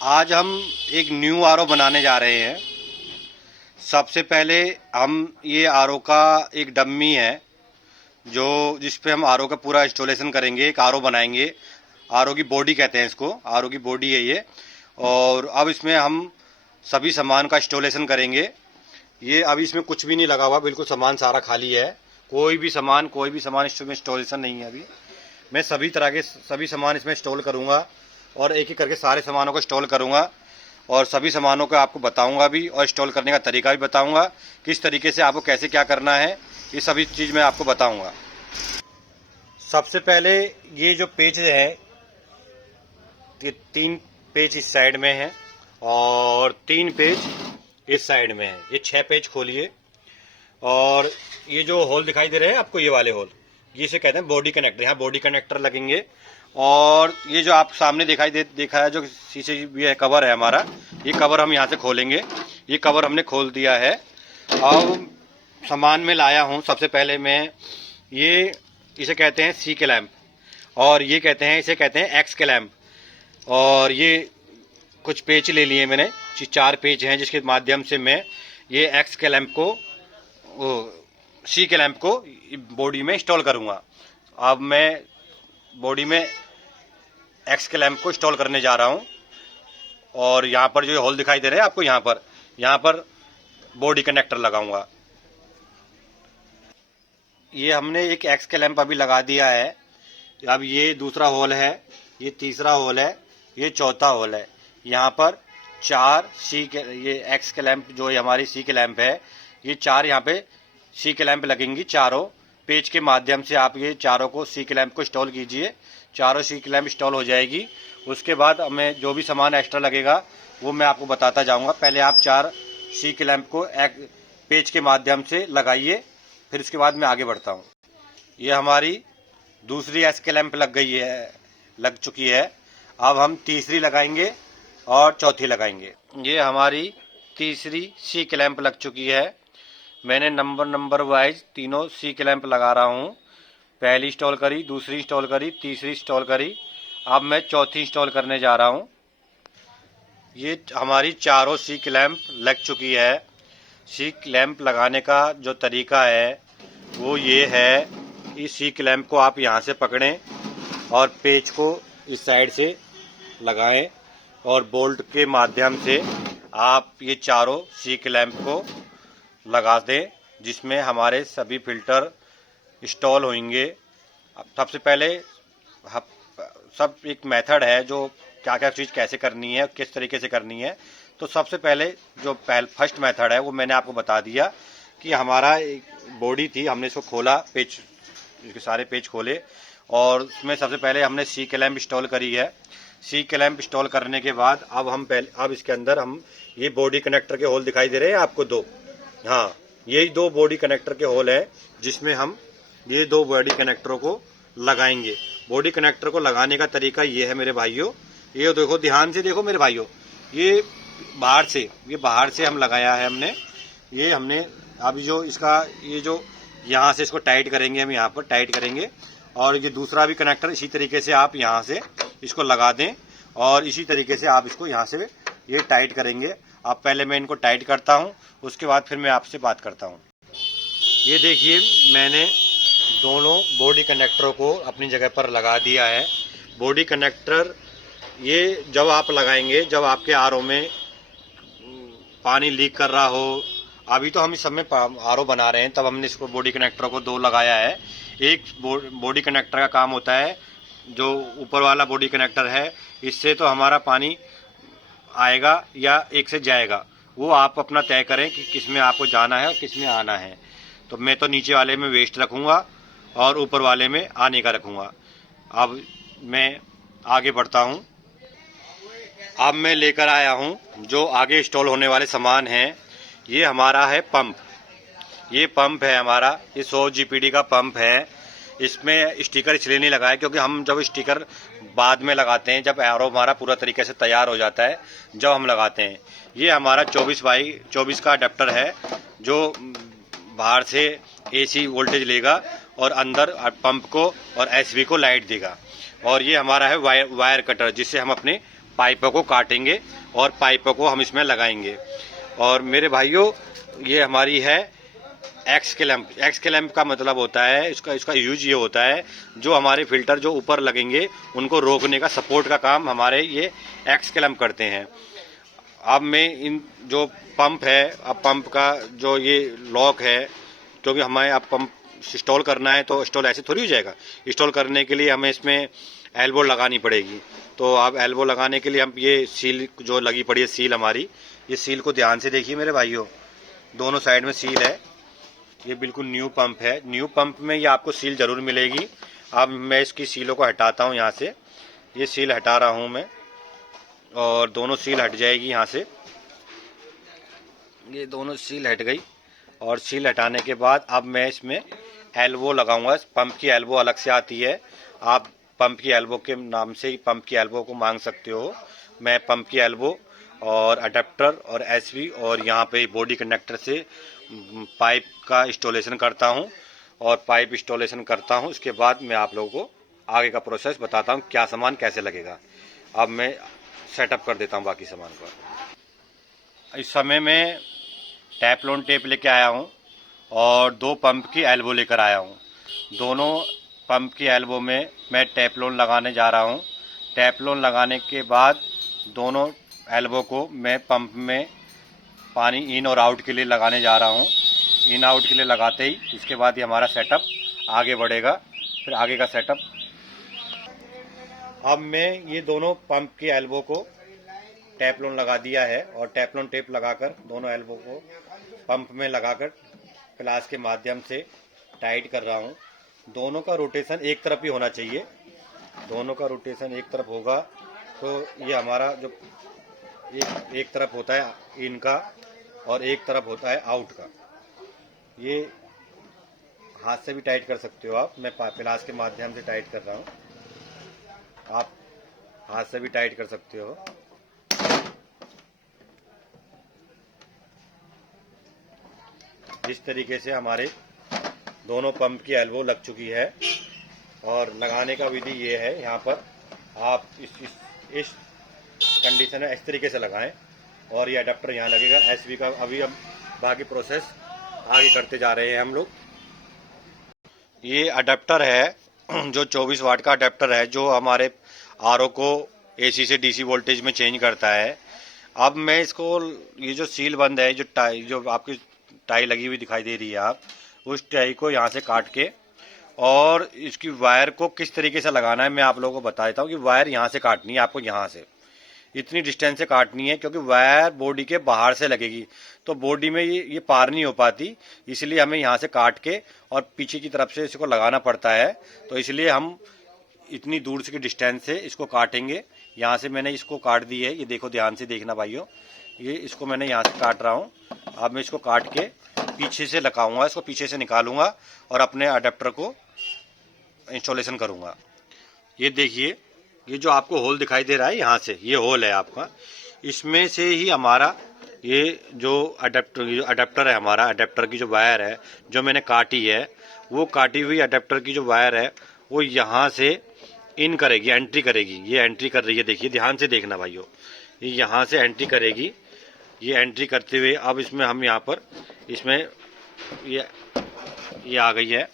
आज हम एक न्यू आरओ बनाने जा रहे हैं। सबसे पहले हम ये आरओ का एक डम्मी है जो जिस पे हम आरओ का पूरा इंस्टॉलेशन करेंगे। एक आरओ बनाएंगे, आरओ की बॉडी कहते हैं इसको, आरओ की बॉडी है ये। और अब इसमें हम सभी सामान का इंस्टॉलेशन करेंगे। ये अभी इसमें कुछ भी नहीं लगा हुआ, बिल्कुल सामान सारा खाली है। कोई भी सामान इसमें इंस्टॉलेशन नहीं है। अभी मैं सभी तरह के सभी सामान इसमें इंस्टॉल करूँगा और एक एक करके सारे सामानों को इंस्टॉल करूँगा और सभी सामानों को आपको बताऊँगा भी, और इंस्टॉल करने का तरीका भी बताऊँगा, किस तरीके से आपको कैसे क्या करना है, ये सभी चीज़ मैं आपको बताऊँगा। सबसे पहले ये जो पेज है, ये 3 पेज इस साइड में है और 3 पेज इस साइड में है। ये 6 पेज खोलिए और ये जो होल दिखाई दे रहे हैं आपको, ये वाले होल, ये से कहते हैं बॉडी कनेक्टर। यहाँ बॉडी कनेक्टर लगेंगे। और ये जो आप सामने देखा है जो शीशे भी है, कवर है हमारा, ये कवर हम यहाँ से खोलेंगे। ये कवर हमने खोल दिया है। अब सामान में लाया हूँ। सबसे पहले मैं ये, इसे कहते हैं सी क्लैंप और ये इसे कहते हैं एक्स क्लैंप। और ये कुछ पेच ले लिए मैंने, 4 पेज हैं जिसके माध्यम से मैं ये एक्स क्लैंप को, सी क्लैंप को बॉडी में इंस्टॉल करूँगा। अब मैं बॉडी में एक्स क्लैंप को इंस्टॉल करने जा रहा हूँ। और यहाँ पर जो होल दिखाई दे रहे हैं आपको, यहाँ पर बॉडी कनेक्टर लगाऊंगा। ये हमने एक एक्स क्लैंप अभी लगा दिया है। अब ये दूसरा होल है, ये तीसरा होल है, ये चौथा होल है। यहाँ पर 4 ये एक्स क्लैंप जो हमारी सी क्लैंप है, ये 4 यहाँ पे सी क्लैंप लगेंगी। चारों पेज के माध्यम से आप ये चारों को सी क्लैंप को इंस्टॉल कीजिए। चारों सी क्लैंप इंस्टॉल हो जाएगी। उसके बाद हमें जो भी सामान एक्स्ट्रा लगेगा वो मैं आपको बताता जाऊंगा। पहले आप 4 सी क्लैंप को एक पेज के माध्यम से लगाइए, फिर उसके बाद मैं आगे बढ़ता हूँ। ये हमारी दूसरी एक्स क्लैंप लग चुकी है। अब हम तीसरी लगाएंगे और चौथी लगाएंगे। ये हमारी तीसरी सी क्लैंप लग चुकी है। मैंने नंबर वाइज तीनों सी क्लैंप लगा रहा हूँ। पहली इंस्टॉल करी, दूसरी इंस्टॉल करी, तीसरी इंस्टॉल करी, अब मैं चौथी इंस्टॉल करने जा रहा हूँ। ये हमारी चारों सी क्लैंप लग चुकी है। सी क्लैंप लगाने का जो तरीका है वो ये है, इस सी क्लैंप को आप यहाँ से पकड़ें और पेज को इस साइड से लगाएं और बोल्ट के माध्यम से आप ये चारों सी क्लैंप को लगा दें, जिसमें हमारे सभी फिल्टर इंस्टॉल होंगे। सबसे पहले सब एक मेथड है जो क्या क्या चीज़ कैसे करनी है, किस तरीके से करनी है। तो सबसे पहले जो फर्स्ट मेथड है वो मैंने आपको बता दिया कि हमारा एक बॉडी थी, हमने इसको खोला, पेज, इसके सारे पेज खोले और उसमें सबसे पहले हमने सी क्लैंप इंस्टॉल करी है। सी क्लैंप इंस्टॉल करने के बाद अब इसके अंदर हम ये बॉडी कनेक्टर के होल दिखाई दे रहे हैं आपको 2, हाँ, यही 2 बॉडी कनेक्टर के होल है जिसमें हम ये 2 बॉडी कनेक्टरों को लगाएंगे। बॉडी कनेक्टर को लगाने का तरीका ये है मेरे भाइयों। ये देखो, ध्यान से देखो मेरे भाइयों, ये बाहर से हम लगाया है हमने। ये हमने अभी जो इसका ये जो यहाँ से इसको टाइट करेंगे, हम यहाँ पर टाइट करेंगे। और ये दूसरा भी कनेक्टर इसी तरीके से आप यहाँ से इसको लगा दें और इसी तरीके से आप इसको यहाँ से ये टाइट करेंगे। अब पहले मैं इनको टाइट करता हूँ, उसके बाद फिर मैं आपसे बात करता हूँ। ये देखिए, मैंने दोनों बॉडी कनेक्टरों को अपनी जगह पर लगा दिया है। बॉडी कनेक्टर ये जब आप लगाएंगे, जब आपके आरओ में पानी लीक कर रहा हो, अभी तो हम इस समय आरओ बना रहे हैं, तब हमने इसको बॉडी कनेक्टरों को 2 लगाया है। एक बॉडी कनेक्टर का काम होता है, जो ऊपर वाला बॉडी कनेक्टर है, इससे तो हमारा पानी आएगा या एक से जाएगा, वो आप अपना तय करें कि किस में आपको जाना है और किस में आना है। तो मैं तो नीचे वाले में वेस्ट रखूँगा और ऊपर वाले में आने का रखूँगा। अब मैं आगे बढ़ता हूँ। अब मैं लेकर आया हूँ जो आगे इंस्टॉल होने वाले सामान हैं। ये हमारा है पंप। ये पंप है हमारा, ये 100 GPD का पंप है। इसमें स्टिकर इसलिए नहीं लगाया क्योंकि हम जब स्टिकर बाद में लगाते हैं, जब आरओ हमारा पूरा तरीके से तैयार हो जाता है, जब हम लगाते हैं। ये हमारा 24/24 का अडेप्टर है जो बाहर से AC वोल्टेज लेगा और अंदर पंप को और SV को लाइट देगा। और ये हमारा है वायर कटर, जिससे हम अपने पाइपों को काटेंगे और पाइपों को हम इसमें लगाएंगे। और मेरे भाइयों, ये हमारी है एक्स क्लैंप। एक्स क्लैंप का मतलब होता है, इसका यूज ये होता है, जो हमारे फिल्टर जो ऊपर लगेंगे उनको रोकने का, सपोर्ट का काम हमारे ये एक्स क्लैंप करते हैं। अब मैं इन जो पंप है, अब पंप का जो ये लॉक है, क्योंकि हमें अब पंप इंस्टॉल करना है तो इंस्टॉल ऐसे थोड़ी हो जाएगा। इंस्टॉल करने के लिए हमें इसमें एल्बो लगानी पड़ेगी। तो अब एल्बो लगाने के लिए हम ये सील जो लगी पड़ी है, सील हमारी, ये सील को ध्यान से देखिए मेरे भाइयों, दोनों साइड में सील है। ये बिल्कुल न्यू पंप है। न्यू पंप में ये आपको सील जरूर मिलेगी। अब मैं इसकी सीलों को हटाता हूँ यहाँ से, ये सील हटा रहा हूँ मैं, और दोनों सील हट जाएगी यहाँ से। ये दोनों सील हट गई, और सील हटाने के बाद अब मैं इसमें एल्बो लगाऊंगा। पंप की एल्बो अलग से आती है, आप पंप की एल्बो के नाम से ही पंप की एल्बो को मांग सकते हो। मैं पंप की एल्बो और अडेप्टर और एसवी और यहाँ पे बॉडी कनेक्टर से पाइप का इंस्टॉलेशन करता हूँ, और पाइप इंस्टॉलेशन करता हूँ। उसके बाद मैं आप लोगों को आगे का प्रोसेस बताता हूँ, क्या सामान कैसे लगेगा। अब मैं सेटअप कर देता हूँ बाकी सामान को। इस समय मैं टेफ्लॉन टेप लेके आया हूँ और 2 पंप की एल्बो लेकर आया हूँ। दोनों पंप की एल्बो में मैं टेफ्लॉन लगाने जा रहा हूँ। टेफ्लॉन लगाने के बाद दोनों एल्बो को मैं पंप में पानी इन और आउट के लिए लगाने जा रहा हूँ। इन आउट के लिए लगाते ही इसके बाद ही हमारा सेटअप आगे बढ़ेगा। फिर आगे का सेटअप, अब मैं ये दोनों पंप की एल्बो को टेफ्लॉन लगा दिया है, और टेफ्लॉन टेप लगाकर दोनों एल्बो को पंप में लगाकर प्लास के माध्यम से टाइट कर रहा हूँ। दोनों का रोटेशन एक तरफ ही होना चाहिए। दोनों का रोटेशन एक तरफ होगा तो ये हमारा जो एक तरफ होता है इन का और एक तरफ होता है आउट का। ये हाथ से भी टाइट कर सकते हो आप, मैं प्लास के माध्यम से टाइट कर रहा हूँ, आप हाथ से भी टाइट कर सकते हो। इस तरीके से हमारे दोनों पंप की एल्बो लग चुकी है, और लगाने का विधि ये है, यहाँ पर आप इस कंडीशन में इस तरीके से लगाएं, और ये अडेप्टर यहाँ लगेगा एसवी का। अभी हम बाकी प्रोसेस आगे करते जा रहे हैं हम लोग। ये अडेप्टर है जो 24 वाट का अडेप्टर है, जो हमारे आरओ को एसी से डीसी वोल्टेज में चेंज करता है। अब मैं इसको, ये जो सील बंद है, जो टाई, जो आपकी टाई लगी हुई दिखाई दे रही है, आप उस टाई को यहाँ से काट के, और इसकी वायर को किस तरीके से लगाना है मैं आप लोगों को बता देता हूँ। कि वायर यहाँ से काटनी है आपको, यहाँ से इतनी डिस्टेंस से काटनी है, क्योंकि वायर बॉडी के बाहर से लगेगी तो बॉडी में ये पार नहीं हो पाती। इसलिए हमें यहाँ से काट के और पीछे की तरफ से इसको लगाना पड़ता है। तो इसलिए हम इतनी दूर से की डिस्टेंस से इसको काटेंगे। यहाँ से मैंने इसको काट दी है, ये देखो, ध्यान से देखना भाइयों, ये इसको मैंने यहाँ से काट रहा हूँ। अब मैं इसको काट के पीछे से लगाऊंगा, इसको पीछे से निकालूंगा और अपने अडेप्टर को इंस्टॉलेशन करूंगा। ये देखिए, ये जो आपको होल दिखाई दे रहा है, यहाँ से ये होल है आपका, इसमें से ही हमारा ये जो अडेप्टर है, हमारा अडेप्टर की जो वायर है जो मैंने काटी है, वो काटी हुई अडेप्टर की जो वायर है वो यहाँ से इन करेगी, एंट्री करेगी। ये एंट्री कर रही है, देखिए, ध्यान से देखना भाइयों, ये यहाँ से एंट्री करेगी। ये एंट्री करते हुए अब इसमें हम यहाँ पर इसमें ये आ गई है,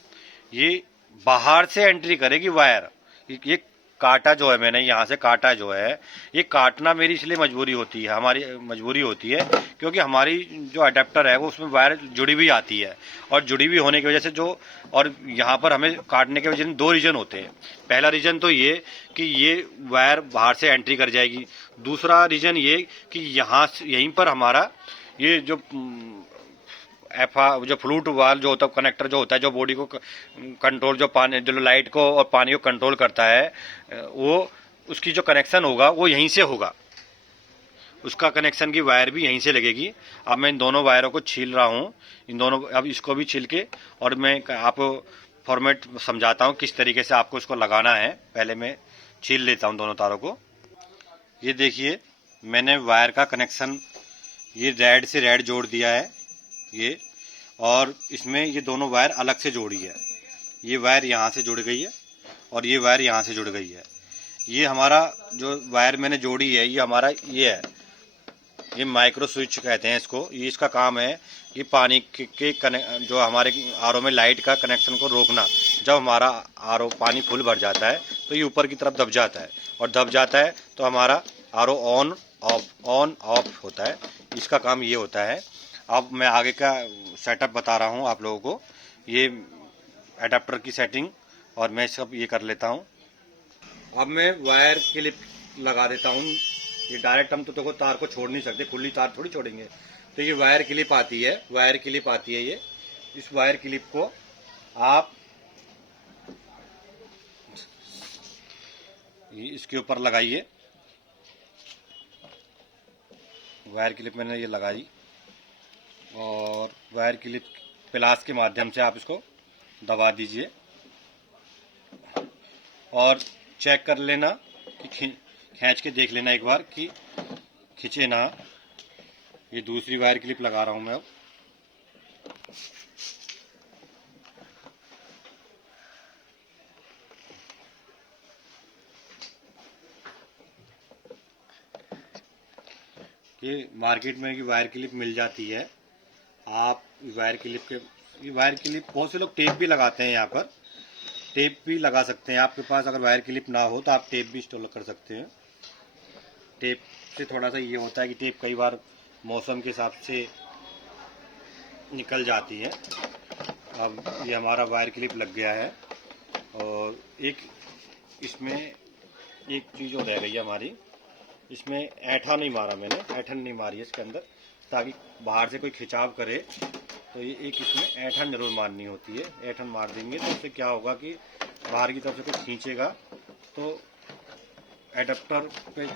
ये बाहर से एंट्री करेगी वायर। ये काटा जो है मैंने यहाँ से काटा जो है, ये काटना मेरी इसलिए मजबूरी होती है, हमारी मजबूरी होती है, क्योंकि हमारी जो अडेप्टर है वो उसमें वायर जुड़ी हुई आती है, और जुड़ी हुई होने की वजह से जो, और यहाँ पर हमें काटने के वजह से 2 रीजन होते हैं। पहला रीजन तो ये कि ये वायर बाहर से एंट्री कर जाएगी। दूसरा रीजन ये कि यहाँ यहीं पर हमारा ये जो जो फ्लूट वाल जो होता है, कनेक्टर जो होता है, जो बॉडी को कंट्रोल, जो पानी, जो लाइट को और पानी को कंट्रोल करता है, वो उसकी जो कनेक्शन होगा वो यहीं से होगा, उसका कनेक्शन की वायर भी यहीं से लगेगी। अब मैं इन दोनों वायरों को छील रहा हूँ, इन दोनों, अब इसको भी छील के, और मैं आपको फॉर्मेट समझाता हूँ किस तरीके से आपको इसको लगाना है। पहले मैं छील लेता हूँ दोनों तारों को। ये देखिए, मैंने वायर का कनेक्शन ये रेड से रेड जोड़ दिया है ये, और इसमें ये दोनों वायर अलग से जोड़ी है। ये वायर यहाँ से जुड़ गई है और ये वायर यहाँ से जुड़ गई है। ये हमारा जो वायर मैंने जोड़ी है ये हमारा ये है, ये माइक्रो स्विच कहते हैं इसको। ये इसका काम है कि पानी के जो हमारे आरओ में लाइट का कनेक्शन को रोकना। जब हमारा आरओ पानी फुल भर जाता है तो ये ऊपर की तरफ दब जाता है, और दब जाता है तो हमारा आरओ ऑन ऑफ होता है। इसका काम ये होता है। अब मैं आगे का सेटअप बता रहा हूँ आप लोगों को। ये एडाप्टर की सेटिंग और मैं सब ये कर लेता हूँ। अब मैं वायर क्लिप लगा देता हूँ। ये डायरेक्ट हम तो देखो तार को छोड़ नहीं सकते, खुली तार थोड़ी छोड़ेंगे। तो ये वायर क्लिप आती है, वायर क्लिप आती है ये। इस वायर क्लिप को आप इसके ऊपर लगाइए। वायर क्लिप मैंने ये लगाई, और वायर क्लिप प्लास के माध्यम से आप इसको दबा दीजिए और चेक कर लेना कि खींच के देख लेना एक बार कि खींचे ना। ये दूसरी वायर क्लिप लगा रहा हूं मैं अब। ये मार्केट में की वायर क्लिप मिल जाती है। आप वायर क्लिप के ये वायर क्लिप बहुत से लोग टेप भी लगाते हैं। यहाँ पर टेप भी लगा सकते हैं। आपके पास अगर वायर क्लिप ना हो तो आप टेप भी इंस्टॉल कर सकते हैं। टेप से थोड़ा सा ये होता है कि टेप कई बार मौसम के हिसाब से निकल जाती है। अब ये हमारा वायर क्लिप लग गया है, और एक इसमें एक चीज़ और रह गई है हमारी। इसमें ऐठा नहीं मारा मैंने, ऐठन नहीं मारी है इसके अंदर, ताकि बाहर से कोई खिंचाव करे तो ये एक इसमें ऐठन जरूर मारनी होती है। ऐठन मार देंगे तो इससे क्या होगा कि बाहर की तरफ से कोई खींचेगा तो एडाप्टर पे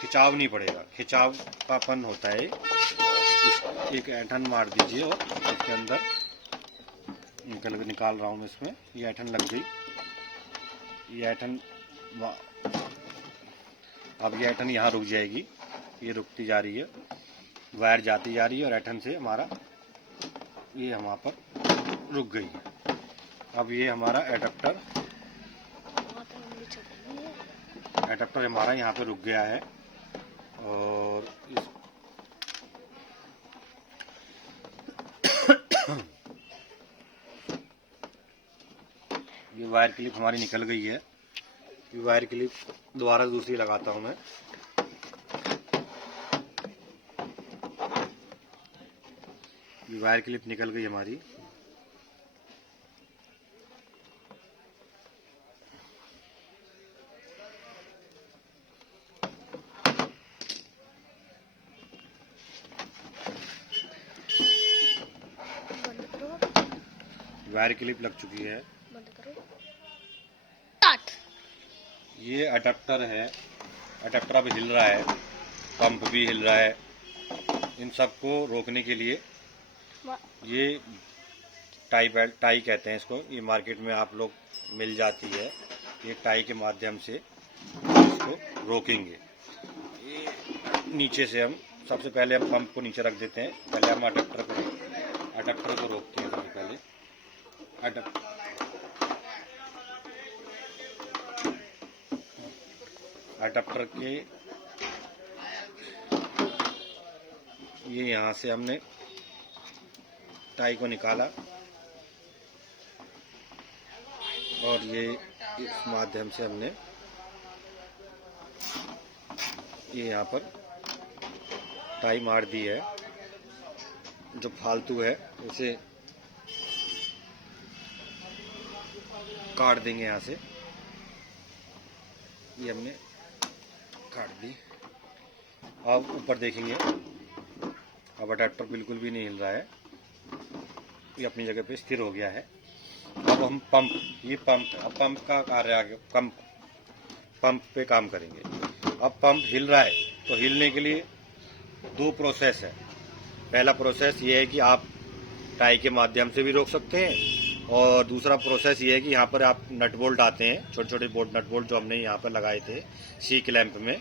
खिंचाव नहीं पड़ेगा, खिंचाव कापन होता है। एक ऐठन मार दीजिए और इसके अंदर निकाल रहा हूँ मैं इसमें। ये ऐठन लग गई। ये ऐठन अब ये ऐठन यहाँ रुक जाएगी। ये रुकती जा रही है, वायर जाती जा रही है और ऐठन से हमारा ये वहाँ पर रुक गई है। अब ये हमारा एडाप्टर हमारा यहाँ पे रुक गया है। और ये वायर क्लिप हमारी निकल गई है। ये वायर क्लिप दोबारा दूसरी लगाता हूँ मैं। ये वायर क्लिप निकल गई हमारी। वायर क्लिप लग चुकी है। बंद करो। ये अडेप्टर है। अडेप्टर अब हिल रहा है, पंप भी हिल रहा है। इन सबको रोकने के लिए ये टाई कहते हैं इसको। ये मार्केट में आप लोग मिल जाती है। ये टाई के माध्यम से इसको रोकेंगे। ये नीचे से हम सबसे पहले हम पंप को नीचे रख देते हैं। पहले हम अडेप्टर को रोकते हैं। सबसे पहले अडेप्टर के ये यहाँ से हमने टाई को निकाला, और ये इस माध्यम से हमने ये यहाँ पर टाई मार दी है। जो फालतू है उसे काट देंगे यहाँ से। ये हमने काट दी। अब ऊपर देखेंगे, अब अडेप्टर बिल्कुल भी नहीं हिल रहा है। ये अपनी जगह पे स्थिर हो गया है। अब हम ये पंप है। अब पंप का कार्य आगे पंप पे काम करेंगे। अब पंप हिल रहा है तो हिलने के लिए दो प्रोसेस है। पहला प्रोसेस ये है कि आप टाई के माध्यम से भी रोक सकते हैं, और दूसरा प्रोसेस ये है कि यहाँ पर आप नट बोल्ट आते हैं, छोटे छोटे नट बोल्ट जो हमने यहाँ पर लगाए थे सी क्लैंप में।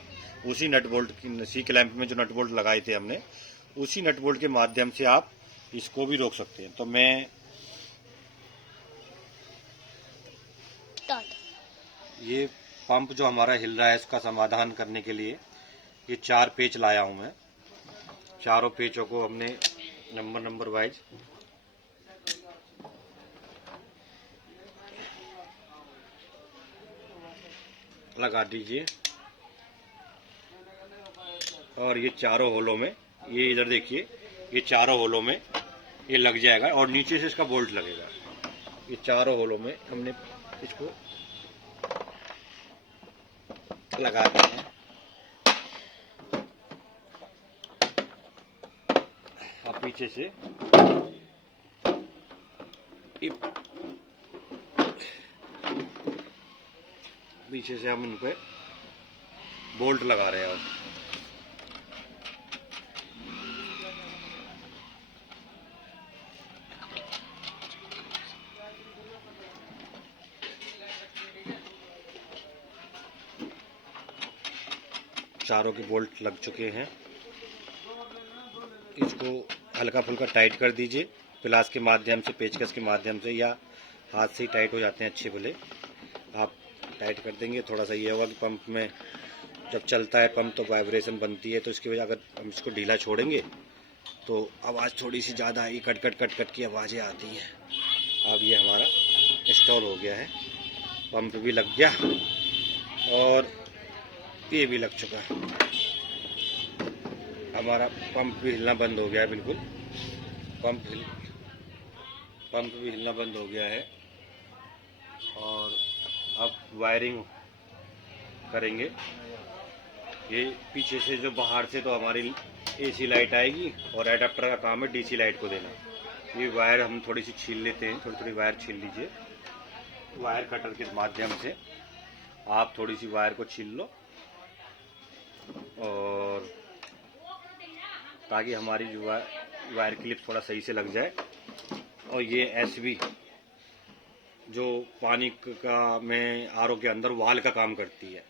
उसी सी क्लैंप में जो नट बोल्ट लगाए थे हमने, उसी नट बोल्ट के माध्यम से आप इसको भी रोक सकते हैं। तो मैं ये पंप जो हमारा हिल रहा है इसका समाधान करने के लिए ये 4 पेच लाया हूँ मैं। चारों पेचों को हमने नंबर वाइज लगा दीजिए और ये चारों होलों में, ये इधर देखिए, ये चारों होलों में ये लग जाएगा और नीचे से इसका बोल्ट लगेगा। ये चारों होलों में हमने इसको लगा दिए हैं। और पीछे से हम इन पे बोल्ट लगा रहे हैं। चारों के बोल्ट लग चुके हैं। इसको हल्का फुल्का टाइट कर दीजिए प्लास के माध्यम से, पेचकस के माध्यम से, या हाथ से ही टाइट हो जाते हैं अच्छे भले। आप टाइट कर देंगे, थोड़ा सा ये होगा कि पंप में जब चलता है पंप तो वाइब्रेशन बनती है, तो इसकी वजह अगर हम इसको ढीला छोड़ेंगे तो आवाज़ थोड़ी सी ज़्यादा आएगी, कट कट की आवाज़ें आती हैं। अब ये हमारा इंस्टॉल हो गया है, पंप भी लग गया और ये भी लग चुका है। हमारा पंप भी हिलना बंद हो गया है, बिल्कुल पंप भी हिलना बंद हो गया है। और अब वायरिंग करेंगे। ये पीछे से जो बाहर से तो हमारी एसी लाइट आएगी और एडाप्टर का काम है डीसी लाइट को देना। ये वायर हम थोड़ी सी छील लेते हैं, थोड़ी वायर छील लीजिए वायर कटर के माध्यम से। आप थोड़ी सी वायर को छील लो और ताकि हमारी जो वायर क्लिप थोड़ा सही से लग जाए। और ये एसबी जो पानी का में आरओ के अंदर वाल का काम करती है,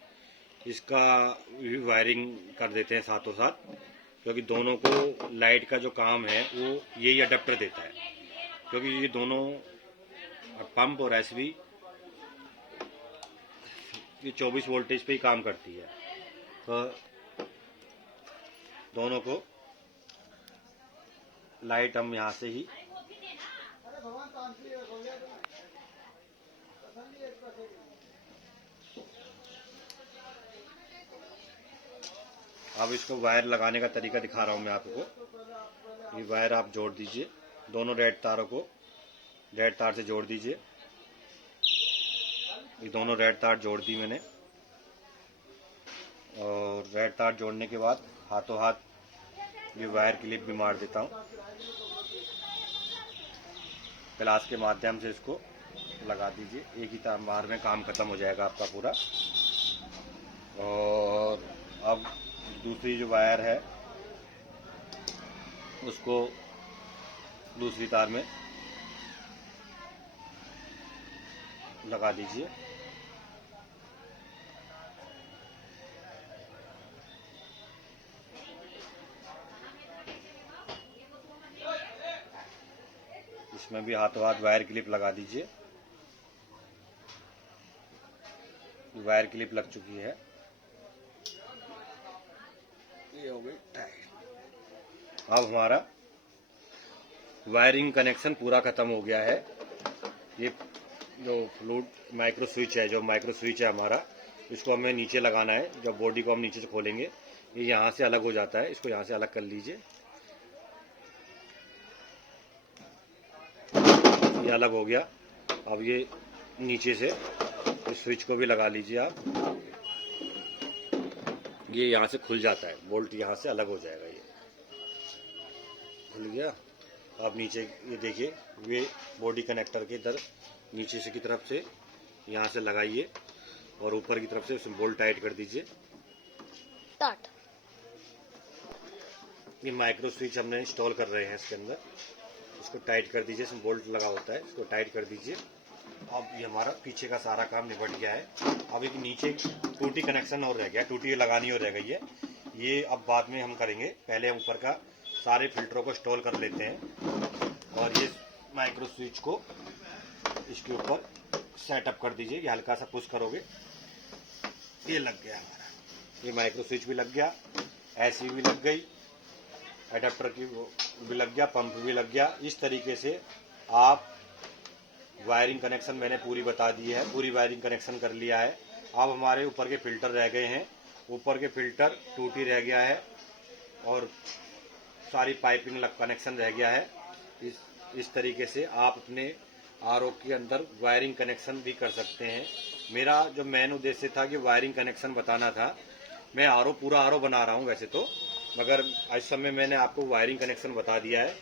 इसका भी वायरिंग कर देते हैं साथों साथ, क्योंकि दोनों को लाइट का जो काम है वो यही अडेप्टर देता है। क्योंकि ये दोनों पंप और एसबी ये 24 वोल्टेज पे ही काम करती है, तो दोनों को लाइट हम यहाँ से ही अब इसको वायर लगाने का तरीका दिखा रहा हूँ मैं आपको। ये वायर आप जोड़ दीजिए, दोनों रेड तारों को रेड तार से जोड़ दीजिए। ये दोनों रेड तार जोड़ दी मैंने और रेड तार जोड़ने के बाद हाथों हाथ ये वायर क्लिप भी मार देता हूँ। प्लास के माध्यम से इसको लगा दीजिए, एक ही बार में काम खत्म हो जाएगा आपका पूरा। और अब दूसरी जो वायर है उसको दूसरी तार में लगा दीजिए। इसमें भी हाथों हाथ वायर क्लिप लगा दीजिए। वायर क्लिप लग चुकी है, ये हो गई टाइट। अब हमारा वायरिंग कनेक्शन पूरा खत्म हो गया है। ये जो फ्लूट माइक्रो स्विच है, हमारा, इसको हमें नीचे लगाना है। जब बॉडी को हम नीचे से खोलेंगे ये यहाँ से अलग हो जाता है, इसको यहाँ से अलग कर लीजिए। ये अलग हो गया। अब ये नीचे से इस स्विच को भी लगा लीजिए आप, ये यहाँ से खुल जाता है, बोल्ट यहाँ से अलग हो जाएगा। ये खुल गया। अब नीचे ये देखिए, ये बॉडी कनेक्टर के इधर नीचे से की तरफ से यहाँ से लगाइए और ऊपर की तरफ से उसमें बोल्ट टाइट कर दीजिए। ये माइक्रो स्विच हमने इंस्टॉल कर रहे हैं इसके अंदर, इसको टाइट कर दीजिए। इसमें बोल्ट लगा होता है, इसको टाइट कर दीजिए। अब ये हमारा पीछे का सारा काम निपट गया है। अब एक नीचे टूटी कनेक्शन और रह गया, टूटी लगानी और रह गई है। ये अब बाद में हम करेंगे, पहले हम ऊपर का सारे फिल्टरों को इंस्टॉल कर लेते हैं। और ये माइक्रो स्विच को इसके ऊपर सेटअप कर दीजिए। ये हल्का सा पुश करोगे ये लग गया हमारा। ये माइक्रो स्विच भी लग गया, ऐसी भी लग गई, एडाप्टर की वो भी लग गया, पंप भी लग गया। इस तरीके से आप वायरिंग कनेक्शन मैंने पूरी बता दी है, पूरी वायरिंग कनेक्शन कर लिया है। अब हमारे ऊपर के फिल्टर रह गए हैं, ऊपर के फिल्टर टूटी रह गया है और सारी पाइपिंग कनेक्शन रह गया है। इस तरीके से आप अपने आरओ के अंदर वायरिंग कनेक्शन भी कर सकते हैं। मेरा जो मेन उद्देश्य था कि वायरिंग कनेक्शन बताना था। मैं पूरा आरओ बना रहा हूँ वैसे तो, मगर इस समय मैंने आपको वायरिंग कनेक्शन बता दिया है।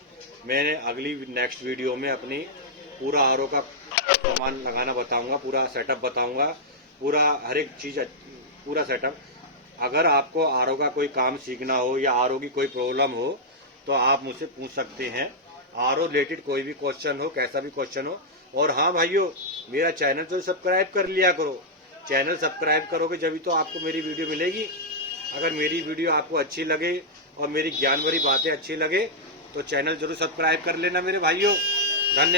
मैंने अगली नेक्स्ट वीडियो में अपनी पूरा आरओ का सामान लगाना बताऊंगा, पूरा सेटअप बताऊंगा, पूरा हर एक चीज़, पूरा सेटअप। अगर आपको आरओ का कोई काम सीखना हो या आरओ की कोई प्रॉब्लम हो तो आप मुझसे पूछ सकते हैं। आरओ रिलेटेड कोई भी क्वेश्चन हो, कैसा भी क्वेश्चन हो। और हाँ भाइयों, मेरा चैनल तो सब्सक्राइब कर लिया करो। चैनल सब्सक्राइब करोगे जब तो आपको मेरी वीडियो मिलेगी। अगर मेरी वीडियो आपको अच्छी लगे और मेरी ज्ञान भरी बातें अच्छी लगे तो चैनल जरूर सब्सक्राइब कर लेना मेरे भाइयों। धन्यवाद।